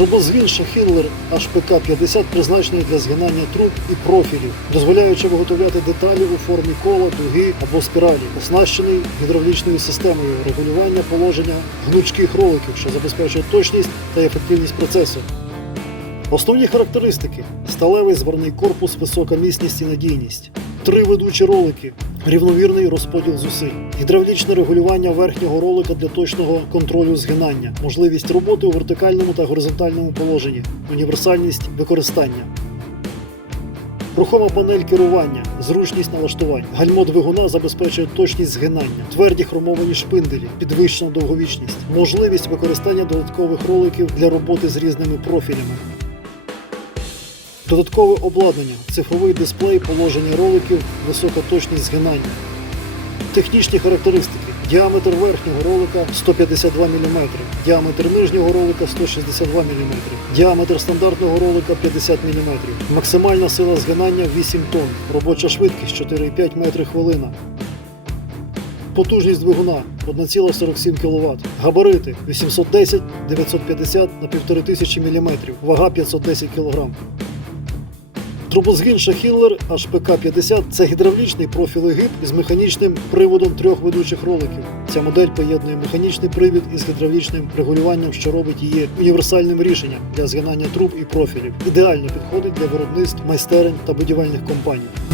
Трубозгін Шахіллер HPK-50 призначений для згинання труб і профілів, дозволяючи виготовляти деталі у формі кола, дуги або спіралі, оснащений гідравлічною системою регулювання положення гнучких роликів, що забезпечує точність та ефективність процесу. Основні характеристики: сталевий зварний корпус, висока міцність і надійність, три ведучі ролики, рівновірний розподіл зусиль, гідравлічне регулювання верхнього ролика для точного контролю згинання, можливість роботи у вертикальному та горизонтальному положенні, універсальність використання. Рухома панель керування, зручність налаштувань. Гальмо двигуна забезпечує точність згинання, тверді хромовані шпинделі, підвищена довговічність, можливість використання додаткових роликів для роботи з різними профілями. Додаткове обладнання, цифровий дисплей, положення роликів, висока точність згинання. Технічні характеристики. Діаметр верхнього ролика 152 мм, діаметр нижнього ролика 162 мм, діаметр стандартного ролика 50 мм, максимальна сила згинання 8 тонн, робоча швидкість 4,5 метри хвилина. Потужність двигуна 1,47 кВт. Габарити 810 950 на 1500 мм, вага 510 кг. Трубозгін Шахіллер HPK-50 це гідравлічний профілегиб із механічним приводом трьох ведучих роликів. Ця модель поєднує механічний привід із гідравлічним регулюванням, що робить її універсальним рішенням для згинання труб і профілів. Ідеально підходить для виробництв майстерень та будівельних компаній.